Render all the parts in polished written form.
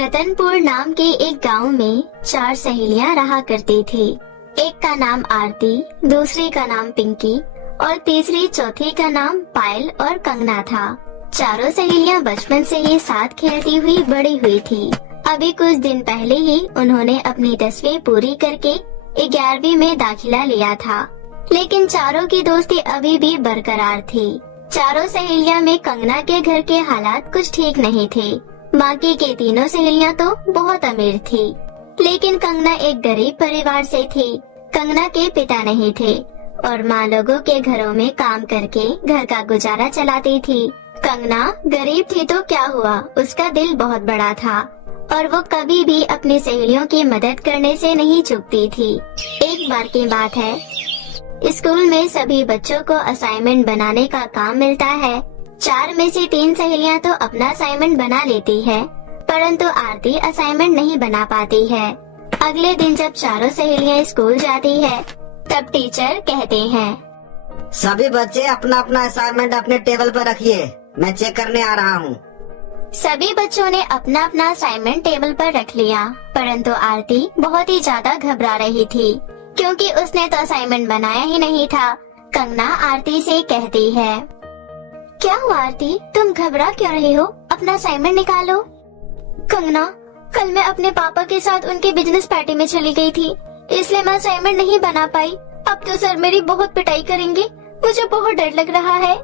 रतनपुर नाम के एक गांव में 4 सहेलियां रहा करती थी। एक का नाम आरती, दूसरी का नाम पिंकी और तीसरी चौथी का नाम पायल और कंगना था। चारों सहेलियां बचपन से ही साथ खेलती हुई बड़ी हुई थी। अभी कुछ दिन पहले ही उन्होंने अपनी 10वीं पूरी करके 11वीं में दाखिला लिया था, लेकिन चारों की दोस्ती अभी भी बरकरार थी। चारों सहेलियां में कंगना के घर के हालात कुछ ठीक नहीं थे। बाकी के तीनों सहेलियां तो बहुत अमीर थी, लेकिन कंगना एक गरीब परिवार से थी। कंगना के पिता नहीं थे और माँ लोगों के घरों में काम करके घर का गुजारा चलाती थी। कंगना गरीब थी तो क्या हुआ, उसका दिल बहुत बड़ा था और वो कभी भी अपनी सहेलियों की मदद करने से नहीं चूकती थी। एक बार की बात है, स्कूल में सभी बच्चों को असाइनमेंट बनाने का काम मिलता है। 4 में से 3 सहेलियां तो अपना असाइनमेंट बना लेती है, परंतु आरती असाइनमेंट नहीं बना पाती है। अगले दिन जब चारों सहेलियां स्कूल जाती है, तब टीचर कहते हैं, सभी बच्चे अपना अपना असाइनमेंट अपने टेबल पर रखिए, मैं चेक करने आ रहा हूँ। सभी बच्चों ने अपना अपना असाइनमेंट टेबल पर रख लिया, परंतु आरती बहुत ही ज्यादा घबरा रही थी, क्योंकि उसने तो असाइनमेंट बनाया ही नहीं था। कंगना आरती से कहती है, क्या हुआ आरती, तुम घबरा क्यों रही हो? अपना असाइनमेंट निकालो। कंगना, कल मैं अपने पापा के साथ उनके बिजनेस पार्टी में चली गई थी, इसलिए मैं असाइनमेंट नहीं बना पाई। अब तो सर मेरी बहुत पिटाई करेंगे, मुझे बहुत डर लग रहा है।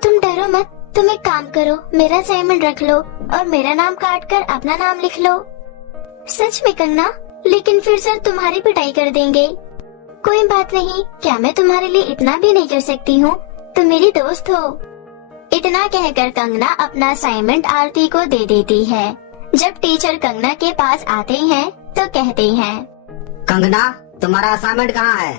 तुम डरो मत, तुम एक काम करो, मेरा असाइनमेंट रख लो और मेरा नाम काट कर अपना नाम लिख लो। सच में कंगना, लेकिन फिर सर तुम्हारी पिटाई कर देंगे। कोई बात नहीं, क्या मैं तुम्हारे लिए इतना भी नहीं कर सकती हूँ? तुम मेरी दोस्त हो। इतना कहकर कंगना अपना असाइनमेंट आरती को दे देती है। जब टीचर कंगना के पास आते हैं तो कहते हैं, कंगना, तुम्हारा असाइनमेंट कहाँ है?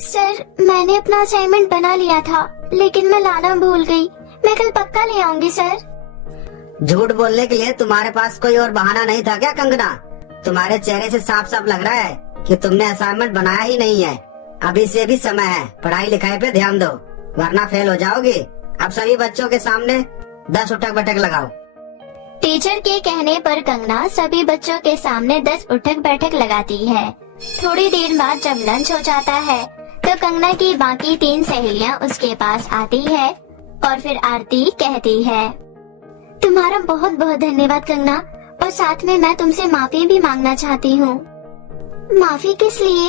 सर मैंने अपना असाइनमेंट बना लिया था, लेकिन मैं लाना भूल गई। मैं कल पक्का ले आऊंगी सर। झूठ बोलने के लिए तुम्हारे पास कोई और बहाना नहीं था क्या कंगना? तुम्हारे चेहरे से साफ साफ लग रहा है कि तुमने असाइनमेंट बनाया ही नहीं है। अभी से भी समय है, पढ़ाई लिखाई पे ध्यान दो, वरना फेल हो जाओगे। अब सभी बच्चों के सामने 10 उठक बैठक लगाओ। टीचर के कहने पर कंगना सभी बच्चों के सामने 10 उठक बैठक लगाती है। थोड़ी देर बाद जब लंच हो जाता है, तो कंगना की बाकी 3 सहेलियां उसके पास आती है और फिर आरती कहती है, तुम्हारा बहुत बहुत धन्यवाद कंगना, और साथ में मैं तुमसे माफी भी मांगना चाहती हूँ। माफी किस लिए?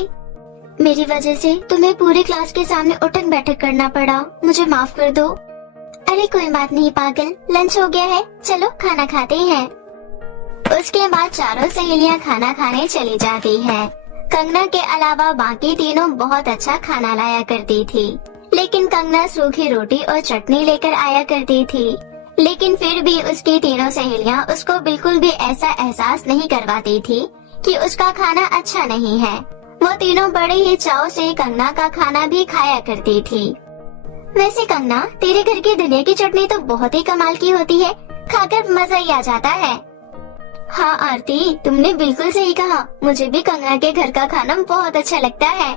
मेरी वजह से तुम्हें पूरी क्लास के सामने उठक बैठक करना पड़ा, मुझे माफ कर दो। अरे कोई बात नहीं पागल, लंच हो गया है, चलो खाना खाते हैं। उसके बाद चारों सहेलियां खाना खाने चली जाती है। कंगना के अलावा बाकी तीनों बहुत अच्छा खाना लाया करती थी, लेकिन कंगना सूखी रोटी और चटनी लेकर आया करती थी। लेकिन फिर भी उसकी तीनों सहेलियां उसको बिल्कुल भी ऐसा एहसास नहीं करवाती थी कि उसका खाना अच्छा नहीं है। वो तीनों बड़े ही चाव से कंगना का खाना भी खाया करती थी। वैसे कंगना, तेरे घर की धनिया की चटनी तो बहुत ही कमाल की होती है, खाकर मजा ही आ जाता है। हाँ आरती, तुमने बिल्कुल सही कहा, मुझे भी कंगना के घर का खाना बहुत अच्छा लगता है।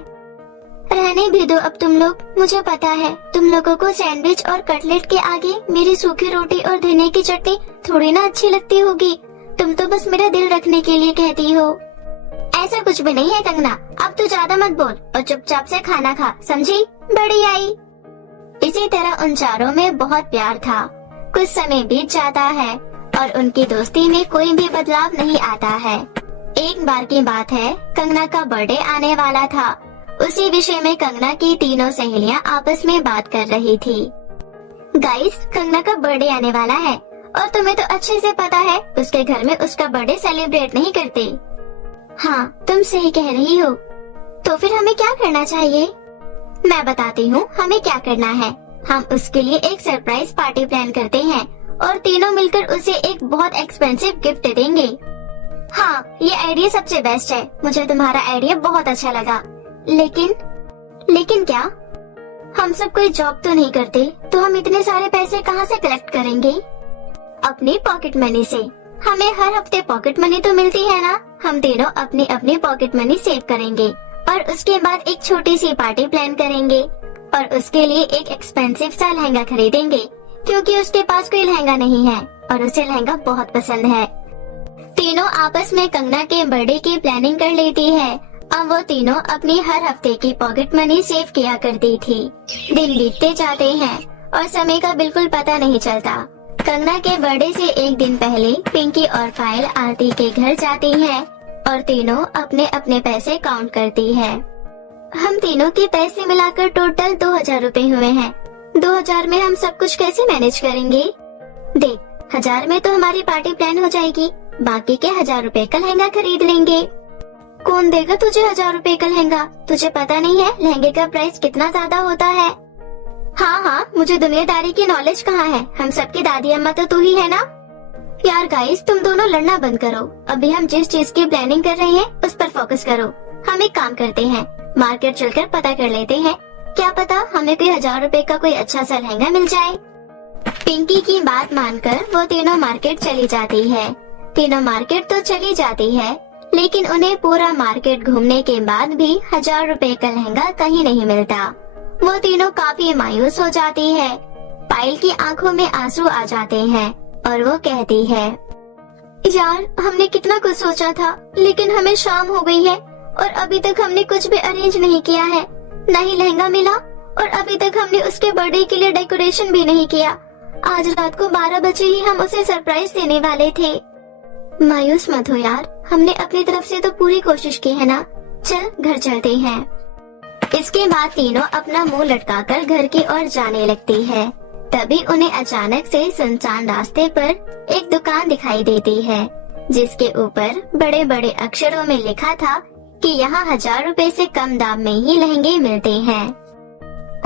रहने भी दो अब तुम लोग, मुझे पता है तुम लोगों को सैंडविच और कटलेट के आगे मेरी सूखी रोटी और धनिया की चटनी थोड़ी ना अच्छी लगती होगी। तुम तो बस मेरा दिल रखने के लिए कहती हो। ऐसा कुछ भी नहीं है कंगना, अब तू ज्यादा मत बोल और चुपचाप से खाना खा, समझी? बड़ी आई। इसी तरह उन चारों में बहुत प्यार था। कुछ समय बीत जाता है और उनकी दोस्ती में कोई भी बदलाव नहीं आता है। एक बार की बात है, कंगना का बर्थडे आने वाला था। उसी विषय में कंगना की तीनों सहेलियां आपस में बात कर रही थी। गाइस, कंगना का बर्थडे आने वाला है और तुम्हें तो अच्छे से पता है उसके घर में उसका बर्थडे सेलिब्रेट नहीं करते। हाँ, तुम सही कह रही हो। तो फिर हमें क्या करना चाहिए? मैं बताती हूँ हमें क्या करना है। हम उसके लिए एक सरप्राइज पार्टी प्लान करते हैं और तीनों मिलकर उसे एक बहुत एक्सपेंसिव गिफ्ट देंगे। हाँ, ये आइडिया सबसे बेस्ट है। मुझे तुम्हारा आइडिया बहुत अच्छा लगा। लेकिन क्या? हम सब कोई जॉब तो नहीं करते, तो हम इतने सारे पैसे कहाँ से कलेक्ट करेंगे? अपनी पॉकेट मनी से। हमें हर हफ्ते पॉकेट मनी तो मिलती है ना। हम तीनों अपनी अपनी पॉकेट मनी सेव करेंगे और उसके बाद एक छोटी सी पार्टी प्लान करेंगे और उसके लिए एक एक्सपेंसिव सा लहंगा खरीदेंगे, क्योंकि उसके पास कोई लहंगा नहीं है और उसे लहंगा बहुत पसंद है। तीनों आपस में कंगना के बर्थडे की प्लानिंग कर लेती है। अब वो तीनों अपनी हर हफ्ते की पॉकेट मनी सेव किया करती थी। दिन बीतते जाते हैं और समय का बिल्कुल पता नहीं चलता। कंगना के बर्थडे से एक दिन पहले पिंकी और पायल आरती के घर जाती हैं और तीनों अपने अपने पैसे काउंट करती है। हम तीनों के पैसे मिलाकर टोटल 2000 रूपए हुए हैं। 2000 में हम सब कुछ कैसे मैनेज करेंगे? देख, 1000 में तो हमारी पार्टी प्लान हो जाएगी, बाकी के 1000 रूपए का लहंगा खरीद लेंगे। कौन देगा तुझे 1000 रूपए का लहंगा? तुझे पता नहीं है लहंगे का प्राइस कितना ज्यादा होता है? हाँ, मुझे दुनियादारी की नॉलेज कहाँ है? हम सबकी दादी अम्मा तो तू ही है ना। यार गाइस, तुम दोनों लड़ना बंद करो। अभी हम जिस चीज की प्लानिंग कर रहे हैं उस पर फोकस करो। हम एक काम करते हैं, मार्केट चलकर पता कर लेते हैं, क्या पता हमें कोई 1000 रूपए का कोई अच्छा सा लहंगा मिल जाए। पिंकी की बात मानकर वो तीनों मार्केट चली जाती है। तीनों मार्केट तो चली जाती है, लेकिन उन्हें पूरा मार्केट घूमने के बाद भी 1000 रूपए का लहंगा कहीं नहीं मिलता। वो तीनों काफी मायूस हो जाती है। पायल की आंखों में आंसू आ जाते हैं और वो कहती है, यार हमने कितना कुछ सोचा था, लेकिन हमें शाम हो गई है और अभी तक हमने कुछ भी अरेंज नहीं किया है। न ही लहंगा मिला और अभी तक हमने उसके बर्थडे के लिए डेकोरेशन भी नहीं किया। आज रात को 12 बजे ही हम उसे सरप्राइज देने वाले थे। मायूस मत हो यार, हमने अपनी तरफ से तो पूरी कोशिश की है ना। चल घर चलते हैं। इसके बाद तीनों अपना मुंह लटकाकर घर की ओर जाने लगती है। तभी उन्हें अचानक से सुनसान रास्ते पर एक दुकान दिखाई देती है, जिसके ऊपर बड़े बड़े अक्षरों में लिखा था कि यहाँ 1000 रूपए से कम दाम में ही लहंगे मिलते हैं।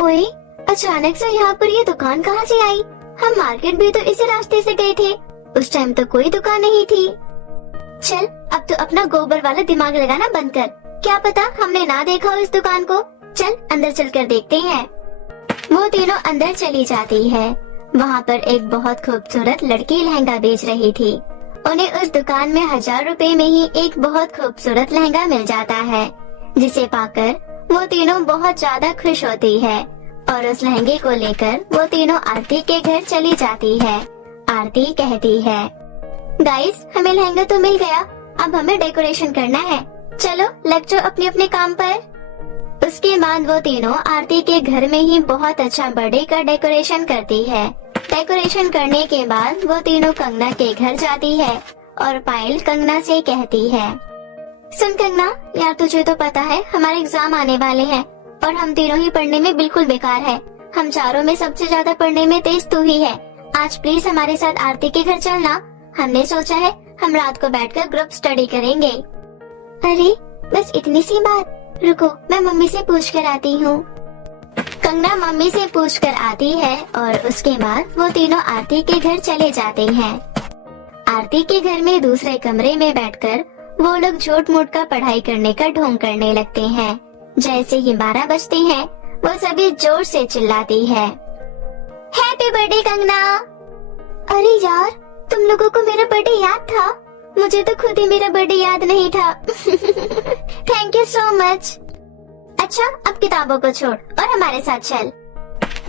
ओए, अचानक से यहाँ पर ये दुकान कहाँ से आई? हम मार्केट भी तो इसी रास्ते से गए थे, उस टाइम तो कोई दुकान नहीं थी। चल, अब तो अपना गोबर वाला दिमाग लगाना बंद कर। क्या पता हमने ना देखा हो इस दुकान को। चल अंदर चलकर देखते हैं। वो तीनों अंदर चली जाती है। वहाँ पर एक बहुत खूबसूरत लड़की लहंगा बेच रही थी। उन्हें उस दुकान में 1000 रूपए में ही एक बहुत खूबसूरत लहंगा मिल जाता है, जिसे पाकर वो तीनों बहुत ज्यादा खुश होती है और उस लहंगे को लेकर वो तीनों आरती के घर चली जाती है। आरती कहती है, गाइस हमें लहंगा तो मिल गया, अब हमें डेकोरेशन करना है। चलो लग जाओ अपने अपने काम पर। उसके बाद वो तीनों आरती के घर में ही बहुत अच्छा बर्थडे का डेकोरेशन करती है। डेकोरेशन करने के बाद वो तीनों कंगना के घर जाती है और पायल कंगना से कहती है, सुन कंगना, यार तुझे तो पता है हमारे एग्जाम आने वाले हैं और हम तीनों ही पढ़ने में बिल्कुल बेकार है। हम चारों में सबसे ज्यादा पढ़ने में तेज तू ही है। आज प्लीज हमारे साथ आरती के घर चलना। हमने सोचा है हम रात को बैठकर ग्रुप स्टडी करेंगे। अरे बस इतनी सी बात, रुको मैं मम्मी से पूछ कर आती हूँ। कंगना मम्मी से पूछ कर आती है और उसके बाद वो तीनों आरती के घर चले जाते हैं। आरती के घर में दूसरे कमरे में बैठकर वो लोग झूठ मूठ का पढ़ाई करने का ढोंग करने लगते हैं। जैसे ही 12 बजते हैं वो सभी जोर से चिल्लाती है, हैप्पी बर्थडे कंगना। अरे यार, तुम लोगों को मेरा बर्थडे याद था? मुझे तो खुद ही मेरा बर्थडे याद नहीं था। Thank you so much. अच्छा अब किताबों को छोड़ और हमारे साथ चल।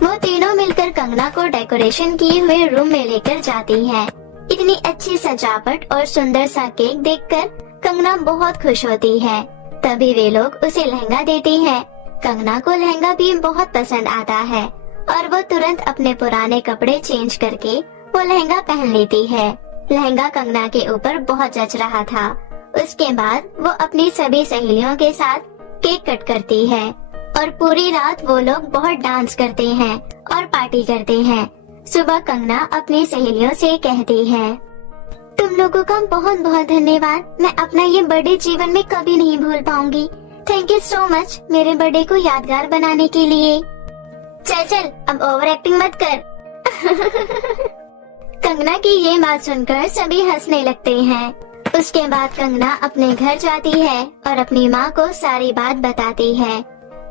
वो तीनों मिलकर कंगना को डेकोरेशन किए हुए रूम में लेकर जाती हैं। इतनी अच्छी सजावट और सुंदर सा केक देखकर कंगना बहुत खुश होती है। तभी वे लोग उसे लहंगा देते हैं। कंगना को लहंगा भी बहुत पसंद आता है और वो तुरंत अपने पुराने कपड़े चेंज करके वो लहंगा पहन लेती है। लहंगा कंगना के ऊपर बहुत जच रहा था। उसके बाद वो अपनी सभी सहेलियों के साथ केक कट करती है और पूरी रात वो लोग बहुत डांस करते हैं और पार्टी करते हैं। सुबह कंगना अपनी सहेलियों से कहती है, तुम लोगों का बहुत बहुत धन्यवाद। मैं अपना ये बर्थडे जीवन में कभी नहीं भूल पाऊंगी। थैंक यू सो मच मेरे बर्थडे को यादगार बनाने के लिए। चल चल अब ओवर एक्टिंग मत कर। कंगना की ये बात सुनकर सभी हंसने लगते हैं। उसके बाद कंगना अपने घर जाती है और अपनी माँ को सारी बात बताती है।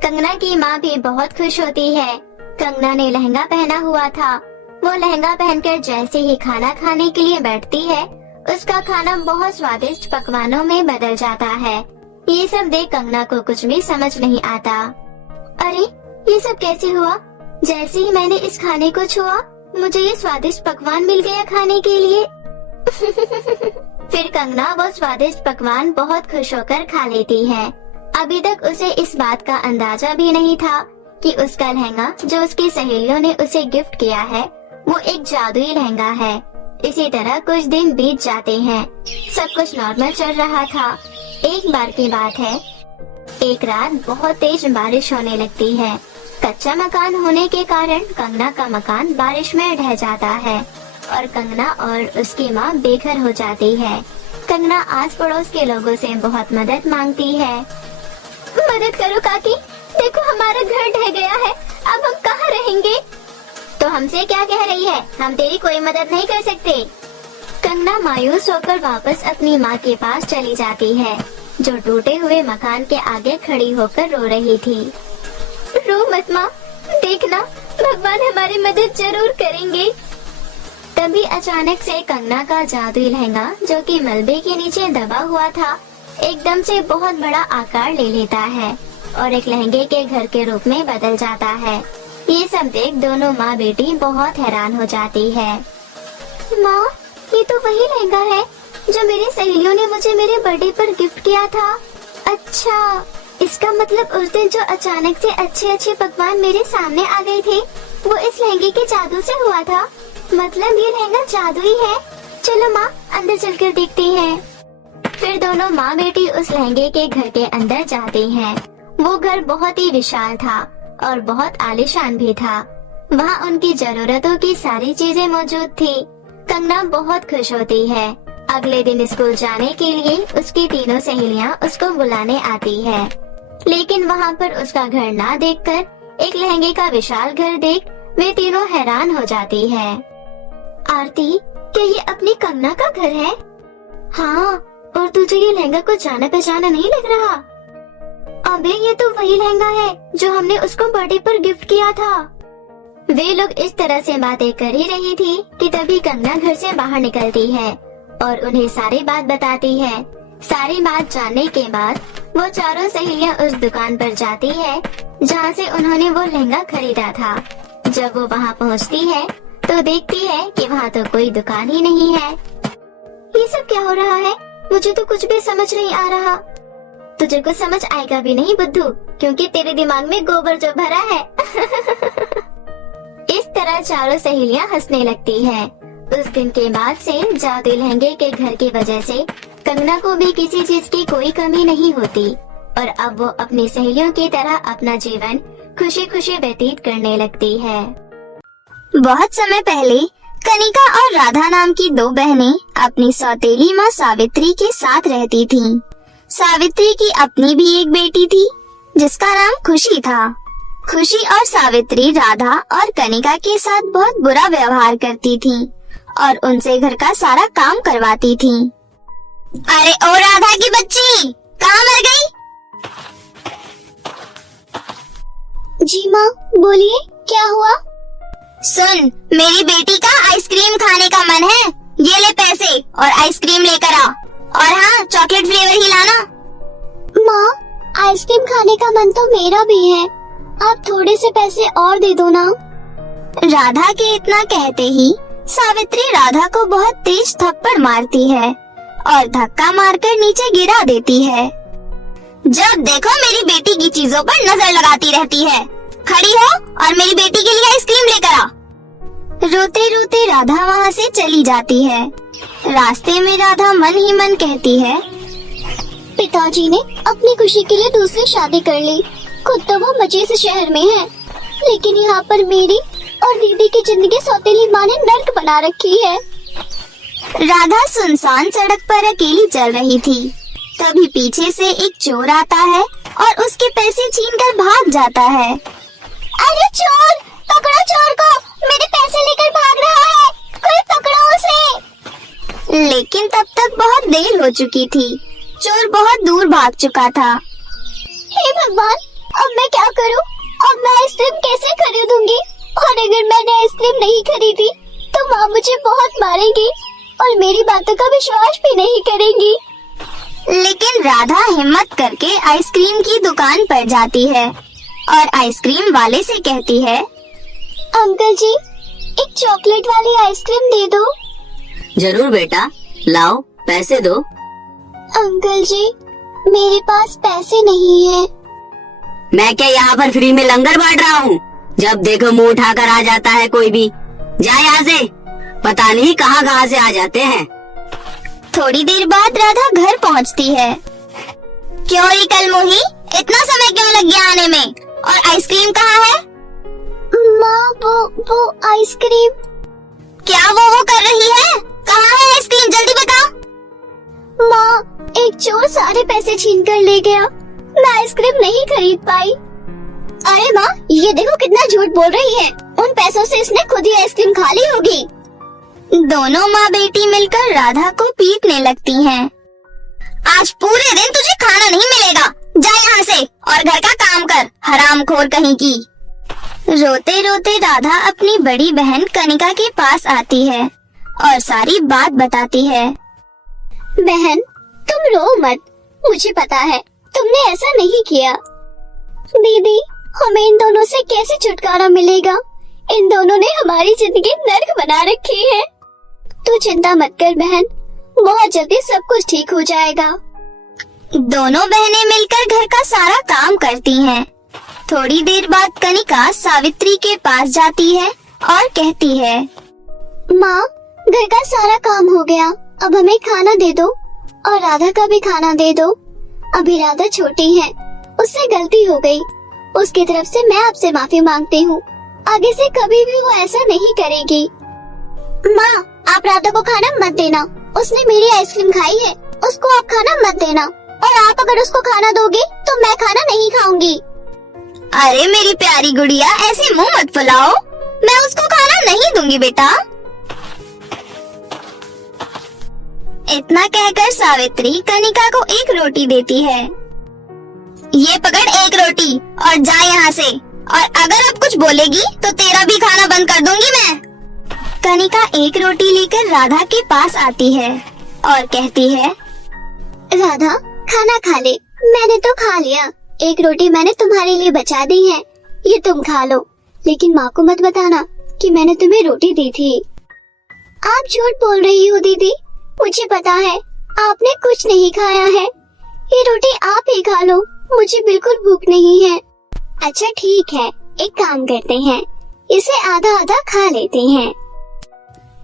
कंगना की माँ भी बहुत खुश होती है। कंगना ने लहंगा पहना हुआ था। वो लहंगा पहनकर जैसे ही खाना खाने के लिए बैठती है, उसका खाना बहुत स्वादिष्ट पकवानों में बदल जाता है। ये सब देख कंगना को कुछ भी समझ नहीं आता। अरे ये सब कैसे हुआ? जैसे ही मैंने इस खाने को छुआ, मुझे ये स्वादिष्ट पकवान मिल गया खाने के लिए। फिर कंगना वो स्वादिष्ट पकवान बहुत खुश होकर खा लेती है। अभी तक उसे इस बात का अंदाजा भी नहीं था कि उसका लहंगा जो उसकी सहेलियों ने उसे गिफ्ट किया है वो एक जादुई लहंगा है। इसी तरह कुछ दिन बीत जाते हैं। सब कुछ नॉर्मल चल रहा था। एक बार की बात है, एक रात बहुत तेज बारिश होने लगती है। कच्चा मकान होने के कारण कंगना का मकान बारिश में ढह जाता है और कंगना और उसकी माँ बेघर हो जाती है। कंगना आस पड़ोस के लोगों से बहुत मदद मांगती है। मदद करो काकी, देखो हमारा घर ढह गया है, अब हम कहाँ रहेंगे? तो हमसे क्या कह रही है, हम तेरी कोई मदद नहीं कर सकते। कंगना मायूस होकर वापस अपनी माँ के पास चली जाती है, जो टूटे हुए मकान के आगे खड़ी होकर रो रही थी। रो मत माँ, देखना भगवान हमारी मदद जरूर करेंगे। तभी अचानक से कंगना का जादुई लहंगा, जो कि मलबे के नीचे दबा हुआ था, एकदम से बहुत बड़ा आकार ले लेता है और एक लहंगे के घर के रूप में बदल जाता है। ये सब देख दोनों माँ बेटी बहुत हैरान हो जाती है। माँ, ये तो वही लहंगा है जो मेरी सहेलियों ने मुझे मेरे बर्थडे पर गिफ्ट किया था। अच्छा, इसका मतलब उस दिन जो अचानक से अच्छे अच्छे पकवान मेरे सामने आ गए थे वो इस लहंगे के जादू से हुआ था। मतलब ये लहंगा जादुई है। चलो माँ, अंदर चलकर देखते हैं। फिर दोनों माँ बेटी उस लहंगे के घर के अंदर जाती हैं। वो घर बहुत ही विशाल था और बहुत आलीशान भी था। वहाँ उनकी जरूरतों की सारी चीजें मौजूद थी। कंगना बहुत खुश होती है। अगले दिन स्कूल जाने के लिए उसकी तीनों सहेलियाँ उसको बुलाने आती है, लेकिन वहाँ पर उसका घर ना देखकर एक लहंगे का विशाल घर देख वे तीनों हैरान हो जाती है। आरती, क्या ये अपनी कंगना का घर है? हाँ, और तुझे ये लहंगा कुछ जाना पहचाना नहीं लग रहा? अबे ये तो वही लहंगा है जो हमने उसको बर्थडे पर गिफ्ट किया था। वे लोग इस तरह से बातें कर ही रही थी कि तभी कंगना घर से बाहर निकलती है और उन्हें सारी बात बताती है। सारी बात जानने के बाद वो चारों सहेलियां उस दुकान पर जाती है जहाँ से उन्होंने वो लहंगा खरीदा था। जब वो वहाँ पहुँचती है तो देखती है कि वहाँ तो कोई दुकान ही नहीं है। ये सब क्या हो रहा है? मुझे तो कुछ भी समझ नहीं आ रहा। तुझे कुछ समझ आएगा भी नहीं बुद्धू, क्योंकि तेरे दिमाग में गोबर जो भरा है। इस तरह चारों सहेलियां हंसने लगती हैं। उस दिन के बाद से जादुई लहंगे के घर की वजह से कंगना को भी किसी चीज की कोई कमी नहीं होती और अब वो अपनी सहेलियों की तरह अपना जीवन खुशी खुशी व्यतीत करने लगती है। बहुत समय पहले कनिका और राधा नाम की दो बहनें अपनी सौतेली माँ सावित्री के साथ रहती थीं। सावित्री की अपनी भी एक बेटी थी जिसका नाम खुशी था। खुशी और सावित्री राधा और कनिका के साथ बहुत बुरा व्यवहार करती थीं और उनसे घर का सारा काम करवाती थीं। अरे ओ राधा की बच्ची, कहाँ मर गई? जी माँ, बोलिए क्या हुआ? सुन, मेरी बेटी का आइसक्रीम खाने का मन है। ये ले पैसे और आइसक्रीम लेकर आ। और हाँ, चॉकलेट फ्लेवर ही लाना। माँ, आइसक्रीम खाने का मन तो मेरा भी है, आप थोड़े से पैसे और दे दो ना। राधा के इतना कहते ही सावित्री राधा को बहुत तेज थप्पड़ मारती है और धक्का मारकर नीचे गिरा देती है। जब देखो मेरी बेटी की चीजों पर नजर लगाती रहती है। खड़ी हो और मेरी बेटी के लिए आइसक्रीम लेकर आ। रोते रोते राधा वहाँ से चली जाती है। रास्ते में राधा मन ही मन कहती है, पिताजी ने अपनी खुशी के लिए दूसरी शादी कर ली। खुद तो वो मजे से शहर में है, लेकिन यहाँ पर मेरी और दीदी की जिंदगी सौतेली माँ ने नर्क बना रखी है। राधा सुनसान सड़क पर अकेली चल रही थी। तभी पीछे से एक चोर आता है और उसके पैसे छीनकर भाग जाता है। अरे चोर, पकड़ो चोर को, मेरे पैसे लेकर भाग रहा है, कोई पकड़ो उसे। लेकिन तब तक बहुत देर हो चुकी थी। चोर बहुत दूर भाग चुका था। हे भगवान, अब मैं क्या करूं? अब मैं आइसक्रीम कैसे खरीदूंगी? और अगर मैंने आइसक्रीम नहीं खरीदी तो माँ मुझे बहुत मारेगी और मेरी बातों का विश्वास भी नहीं करेंगी। लेकिन राधा हिम्मत करके आइसक्रीम की दुकान पर जाती है और आइसक्रीम वाले से कहती है, अंकल जी, एक चॉकलेट वाली आइसक्रीम दे दो। जरूर बेटा, लाओ पैसे दो। अंकल जी, मेरे पास पैसे नहीं है। मैं क्या यहाँ पर फ्री में लंगर बांट रहा हूँ? जब देखो मुंह उठाकर आ जाता है कोई भी। जा यहाँ से, पता नहीं कहाँ से आ जाते हैं। थोड़ी देर बाद राधा घर पहुँचती है। क्यों री कलमुही, इतना समय क्यों लग गया आने में? और आइसक्रीम कहाँ है? माँ, वो आइसक्रीम। क्या वो कर रही है? कहाँ है आइसक्रीम? जल्दी बताओ। माँ, एक चोर सारे पैसे छीन कर ले गया। मैं आइसक्रीम नहीं खरीद पाई। अरे माँ, ये देखो कितना झूठ बोल रही है। उन पैसों से इसने खुद ही आइसक्रीम खा ली होगी। दोनों माँ बेटी मिलकर राधा को पीटने लगती हैं। आज पूरे दिन तुझे खाना नहीं मिलेगा। जा यहाँ से और घर का काम कर, हरामखोर कहीं की। रोते रोते राधा अपनी बड़ी बहन कनिका के पास आती है और सारी बात बताती है। बहन, तुम रो मत, मुझे पता है तुमने ऐसा नहीं किया। दीदी, हमें इन दोनों से कैसे छुटकारा मिलेगा? इन दोनों ने हमारी जिंदगी नर्क बना रखी है। तू चिंता मत कर बहन, बहुत जल्दी सब कुछ ठीक हो जाएगा। दोनों बहनें मिलकर घर का सारा काम करती हैं। थोड़ी देर बाद कनिका सावित्री के पास जाती है और कहती है, माँ, घर का सारा काम हो गया, अब हमें खाना दे दो और राधा का भी खाना दे दो। अभी राधा छोटी है, उससे गलती हो गई। उसकी तरफ से मैं आपसे माफी मांगती हूँ। आगे से कभी भी वो ऐसा नहीं करेगी। माँ, आप राधा को खाना मत देना, उसने मेरी आइसक्रीम खाई है, उसको आप खाना मत देना। और आप अगर उसको खाना दोगे तो मैं खाना नहीं खाऊंगी। अरे मेरी प्यारी गुड़िया, ऐसे मुंह मत फुलाओ, मैं उसको खाना नहीं दूंगी बेटा। इतना कहकर सावित्री कनिका को एक रोटी देती है। ये पकड़ एक रोटी और जा यहाँ से, और अगर अब कुछ बोलेगी तो तेरा भी खाना बंद कर दूंगी मैं। कनिका एक रोटी लेकर राधा के पास आती है और कहती है, राधा, खाना खा ले। मैंने तो खा लिया, एक रोटी मैंने तुम्हारे लिए बचा दी है, ये तुम खा लो। लेकिन माँ को मत बताना कि मैंने तुम्हें रोटी दी थी। आप झूठ बोल रही हो दीदी, मुझे पता है आपने कुछ नहीं खाया है। ये रोटी आप ही खा लो, मुझे बिल्कुल भूख नहीं है। अच्छा ठीक है, एक काम करते हैं, इसे आधा आधा खा लेते हैं।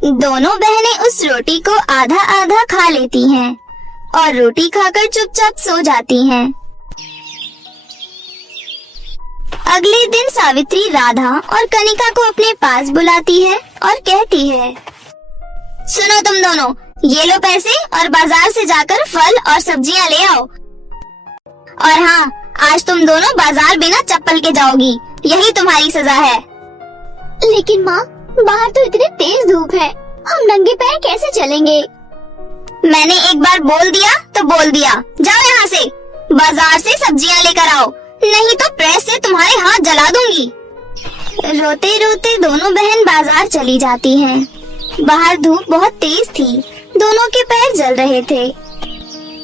दोनों बहनें उस रोटी को आधा आधा खा लेती हैं और रोटी खाकर चुपचाप सो जाती हैं। अगले दिन सावित्री राधा और कनिका को अपने पास बुलाती है और कहती है, सुनो तुम दोनों, ये लो पैसे और बाजार से जाकर फल और सब्जियां ले आओ। और हाँ, आज तुम दोनों बाजार बिना चप्पल के जाओगी, यही तुम्हारी सजा है। लेकिन माँ, बाहर तो इतनी तेज धूप है, हम नंगे पैर कैसे चलेंगे? मैंने एक बार बोल दिया तो बोल दिया, जाओ यहाँ से, बाजार से सब्जियां लेकर आओ, नहीं तो प्रेस से तुम्हारे हाथ जला दूंगी। रोते रोते दोनों बहन बाजार चली जाती हैं। बाहर धूप बहुत तेज थी, दोनों के पैर जल रहे थे।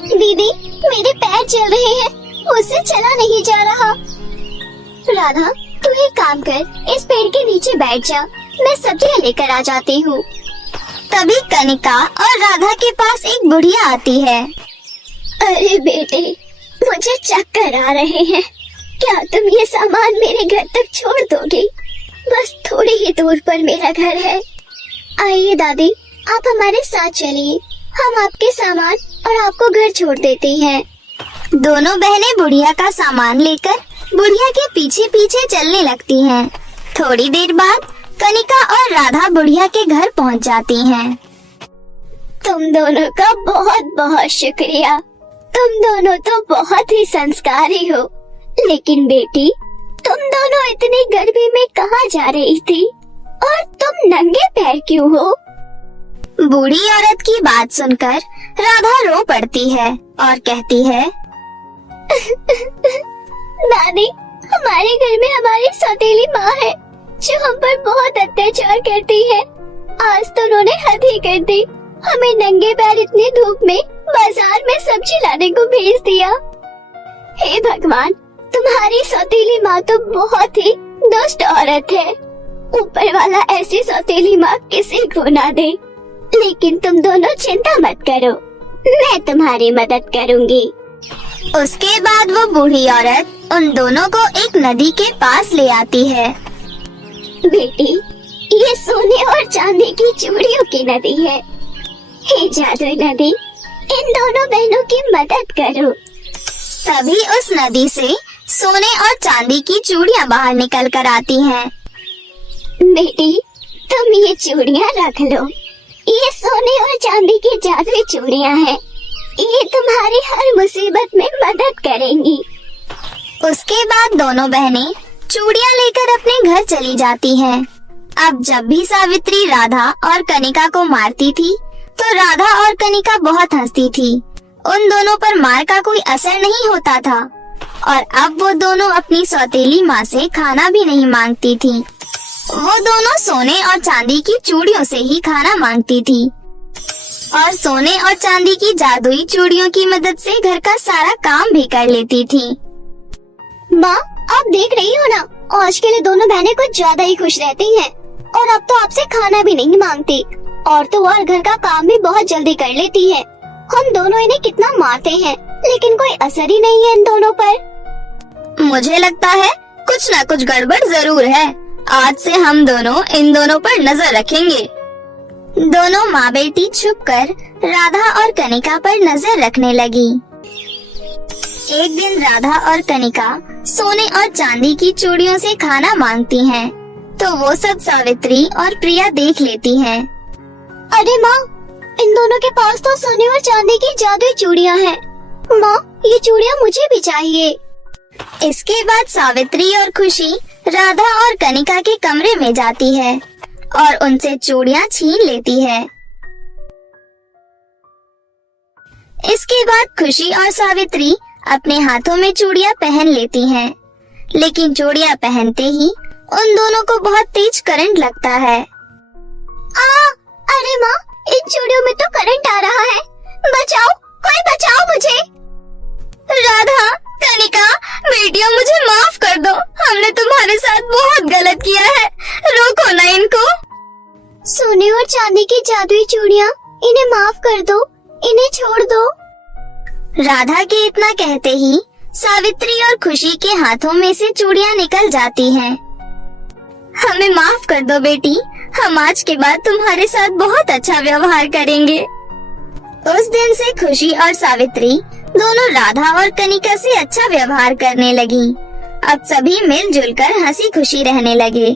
दीदी, मेरे पैर जल रहे हैं, मुझसे चला नहीं जा रहा। राधा, तू एक काम कर, इस पेड़ के नीचे बैठ जा, मैं सब्जियां लेकर आ जाती हूँ। तभी कनिका और राधा के पास एक बुढ़िया आती है। अरे बेटे, मुझे चक्कर आ रहे हैं, क्या तुम ये सामान मेरे घर तक छोड़ दोगे? बस थोड़ी ही दूर पर मेरा घर है। आइए दादी, आप हमारे साथ चलिए, हम आपके सामान और आपको घर छोड़ देते हैं। दोनों बहनें बुढ़िया का सामान लेकर बुढ़िया के पीछे पीछे चलने लगती हैं। थोड़ी देर बाद कनिका और राधा बुढ़िया के घर पहुंच जाती हैं। तुम दोनों का बहुत बहुत शुक्रिया, तुम दोनों तो बहुत ही संस्कारी हो। लेकिन बेटी, तुम दोनों इतनी गर्मी में कहाँ जा रही थी और तुम नंगे पैर क्यों हो? बूढ़ी औरत की बात सुनकर राधा रो पड़ती है और कहती है, दादी, हमारे घर में हमारी सौतेली माँ है जो हम पर बहुत अत्याचार करती है। आज तो उन्होंने हद ही कर दी, हमें नंगे पैर इतनी धूप में बाजार में सब्जी लाने को भेज दिया। हे भगवान, तुम्हारी सौतेली माँ तो बहुत ही दुष्ट औरत है। ऊपर वाला ऐसी सौतेली माँ किसी को ना दे। लेकिन तुम दोनों चिंता मत करो, मैं तुम्हारी मदद करूंगी। उसके बाद वो बूढ़ी औरत उन दोनों को एक नदी के पास ले आती है। बेटी, ये सोने और चांदी की चूड़ियों की नदी है। हे जादुई नदी, इन दोनों बहनों की मदद करो। तभी उस नदी से सोने और चांदी की चूड़ियां बाहर निकल कर आती हैं। बेटी, तुम ये चूड़ियां रख लो। ये सोने और चांदी की जादुई चूड़ियां हैं। ये तुम्हारी हर मुसीबत में मदद करेंगी। उसके बाद दोनों बहनें चूड़ियां लेकर अपने घर चली जाती हैं। अब जब भी सावित्री राधा और कनिका को मारती थी तो राधा और कनिका बहुत हंसती थी। उन दोनों पर मार का कोई असर नहीं होता था और अब वो दोनों अपनी सौतेली माँ से खाना भी नहीं मांगती थी। वो दोनों सोने और चांदी की चूड़ियों से ही खाना मांगती थी और सोने और चांदी की जादुई चूड़ियों की मदद से घर का सारा काम भी कर लेती थी। माँ, आप देख रही हो ना, आजकल दोनों बहनें कुछ ज्यादा ही खुश रहती हैं और अब तो आपसे खाना भी नहीं मांगती और तो और घर का काम भी बहुत जल्दी कर लेती है। हम दोनों इन्हें कितना मारते हैं लेकिन कोई असर ही नहीं है इन दोनों पर। मुझे लगता है कुछ न कुछ गड़बड़ जरूर है। आज से हम दोनों इन दोनों पर नजर रखेंगे। दोनों माँ बेटी छुपकर राधा और कनिका पर नजर रखने लगी। एक दिन राधा और कनिका सोने और चांदी की चूड़ियों से खाना मांगती हैं, तो वो सब सावित्री और प्रिया देख लेती हैं। अरे माँ, इन दोनों के पास तो सोने और चांदी की जादुई चूड़ियाँ हैं। माँ, ये चूड़ियाँ मुझे भी चाहिए। इसके बाद सावित्री और खुशी राधा और कनिका के कमरे में जाती है और उनसे चूड़ियां छीन लेती है। इसके बाद खुशी और सावित्री अपने हाथों में चूड़ियां पहन लेती हैं, लेकिन चूड़ियां पहनते ही उन दोनों को बहुत तेज करंट लगता है। अरे माँ, इन चूड़ियों में तो करंट आ रहा है। बचाओ, कोई बचाओ मुझे। राधा, कनिका, बेटियों मुझे माफ कर दो। हमने तुम्हारे साथ बहुत गलत किया है। रोको ना इनको। सोने और चांदी की जादुई चूड़ियाँ, इन्हें माफ कर दो, इन्हें छोड़ दो। राधा के इतना कहते ही सावित्री और खुशी के हाथों में से चूड़ियां निकल जाती हैं। हमें माफ कर दो बेटी, हम आज के बाद तुम्हारे साथ बहुत अच्छा व्यवहार करेंगे। उस दिन से खुशी और सावित्री दोनों राधा और कनिका से अच्छा व्यवहार करने लगी। अब सभी मिलजुल कर हंसी खुशी रहने लगे।